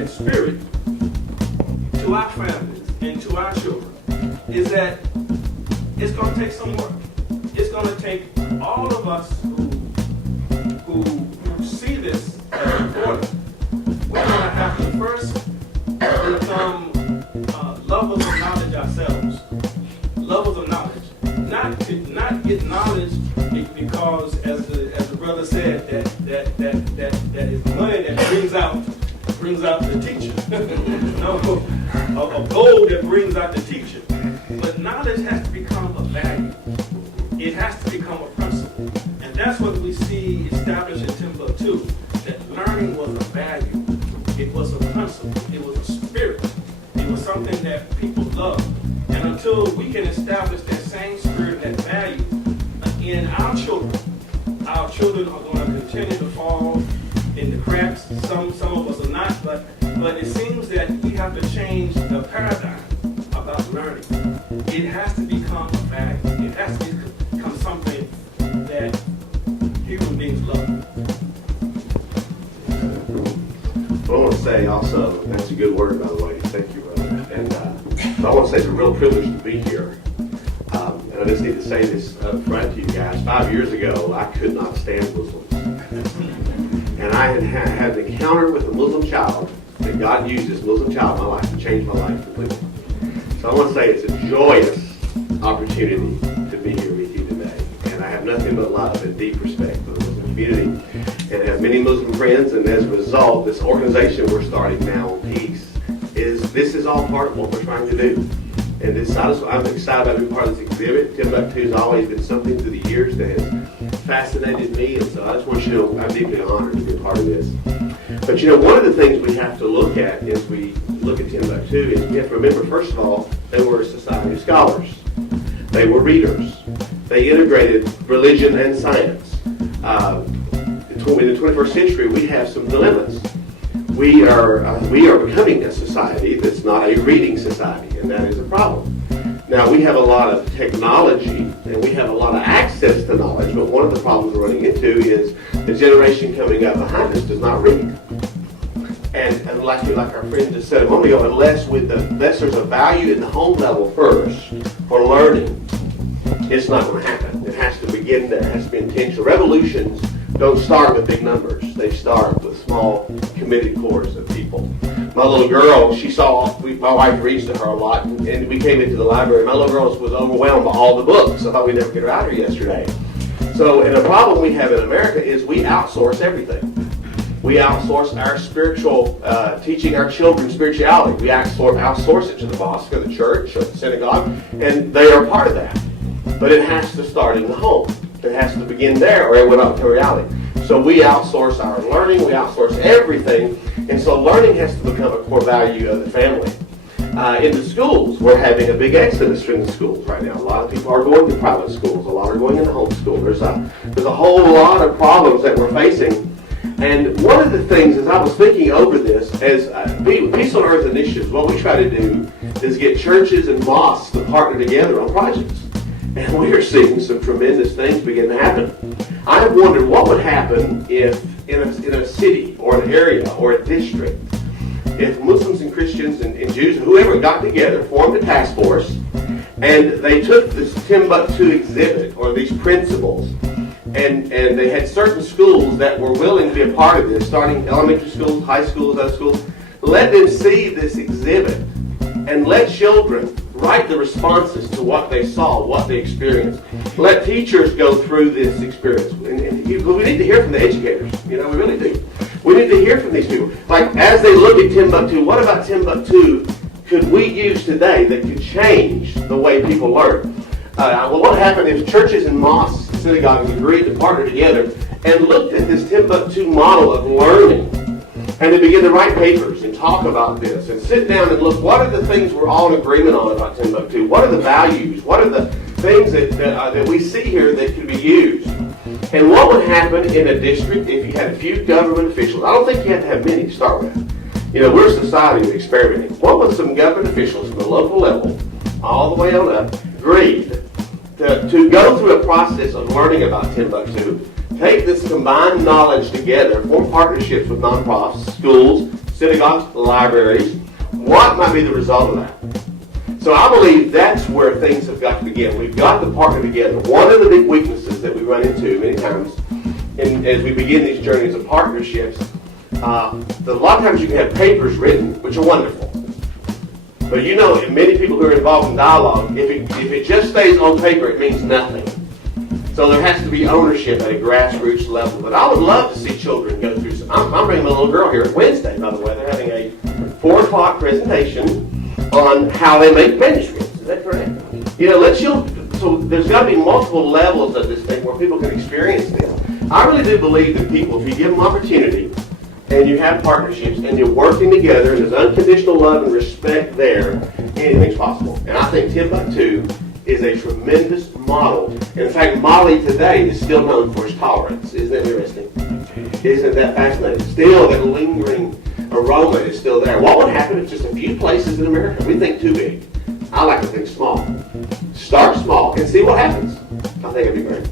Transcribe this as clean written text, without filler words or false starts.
and spirit to our families and to our children is that it's going to take some work. It's going to take all of us who see this as important. We're going to have to first become lovers of knowledge ourselves. Lovers of knowledge. Not get knowledge because, as the brother said, that is money that brings out the teacher. No, a gold that brings out the teacher. But knowledge has to become a value. It has to become a principle. And that's what we see established in Timbuktu, that learning was a value. It was a principle. It was a spirit. It was something that people loved. And until we can establish that same spirit, that value in our children are going to continue to fall in the cracks. Some of us are not, but it seems that we have to change the paradigm about learning. It has to become a value. It has to become something that human beings love. Well, I want to say also, that's a good word, by the way. Thank you, brother. And I want to say it's a real privilege to be here. And I just need to say this up front to you guys. 5 years ago, I could not stand Muslims. And I had an encounter with a Muslim child, that God used this Muslim child in my life to change my life completely. So I want to say it's a joyous opportunity to be here with you today. And I have nothing but love and deep respect for the Muslim community and have many Muslim friends. And as a result, this organization we're starting now, Peace, this is all part of what we're trying to do. And I'm excited about being part of this exhibit. Timbuktu has always been something through the years that has fascinated me, and so I just want you to know I'm deeply honored to be a part of this. But one of the things we have to look at as we look at Timbuktu is we have to remember, first of all, they were a society of scholars. They were readers. They integrated religion and science. In the 21st century, we have some dilemmas. We are becoming a society that's not a reading society, and that is a problem. Now, we have a lot of technology, and we have a lot of access to knowledge, but one of the problems we're running into is the generation coming up behind us does not read. And like our friend just said a moment ago, unless there's a value in the home level first for learning, it's not going to happen. It has to begin there. It has to be intentional. Revolutions don't start with big numbers. They start with small, committed cores of people. My little girl, my wife reads to her a lot, and we came into the library. My little girl was overwhelmed by all the books. I thought we'd never get her out here yesterday. So, and the problem we have in America is we outsource everything. We outsource our spiritual, teaching our children spirituality. We outsource it to the mosque or the church or the synagogue, and they are part of that. But it has to start in the home. It has to begin there, or it will not become reality. So we outsource our learning, we outsource everything, and so learning has to become a core value of the family. In the schools, we're having a big exodus from the schools right now. A lot of people are going to private schools. A lot are going into homeschool. There's a whole lot of problems that we're facing. And one of the things, as I was thinking over this, as Peace on Earth initiatives, what we try to do is get churches and mosques to partner together on projects. And we are seeing some tremendous things begin to happen. I've wondered what would happen if in a city or an area or a district, if Muslims and Christians and Jews, whoever got together, formed a task force, and they took this Timbuktu exhibit or these principles, and they had certain schools that were willing to be a part of this, starting elementary schools, high schools, other schools, let them see this exhibit and let children write the responses to what they saw, what they experienced. Let teachers go through this experience. And we need to hear from the educators. We really do. We need to hear from these people. Like, as they look at Timbuktu, what about Timbuktu could we use today that could change the way people learn? Well, what happened is churches and mosques and synagogues agreed to partner together and looked at this Timbuktu model of learning. And they begin to write papers and talk about this and sit down and look, what are the things we're all in agreement on about Timbuktu? What are the values? What are the things that we see here that could be used? And what would happen in a district if you had a few government officials? I don't think you have to have many to start with. We're a society of experimenting. What would some government officials from the local level, all the way on up, agreed to go through a process of learning about Timbuktu, take this combined knowledge together, form partnerships with nonprofits, schools, synagogues, libraries. What might be the result of that? So I believe that's where things have got to begin. We've got to partner together. One of the big weaknesses that we run into many times as we begin these journeys of partnerships, a lot of times you can have papers written, which are wonderful. But you know, many people who are involved in dialogue, if it just stays on paper, it means nothing. So there has to be ownership at a grassroots level. But I would love to see children go through some. I'm bringing my little girl here Wednesday, by the way. They're having a 4 o'clock presentation on how they make manuscripts. Is that correct? You know, so there's got to be multiple levels of this thing where people can experience this. I really do believe that people, if you give them opportunity, and you have partnerships, and you're working together, and there's unconditional love and respect there, anything's possible. And I think Timbuktu is a tremendous model. And in fact, Mali today is still known for its tolerance. Isn't that interesting? Isn't that fascinating? Still, that lingering aroma is still there. What would happen if just a few places in America, we think too big. I like to think small. Start small and see what happens. I think it'd be great.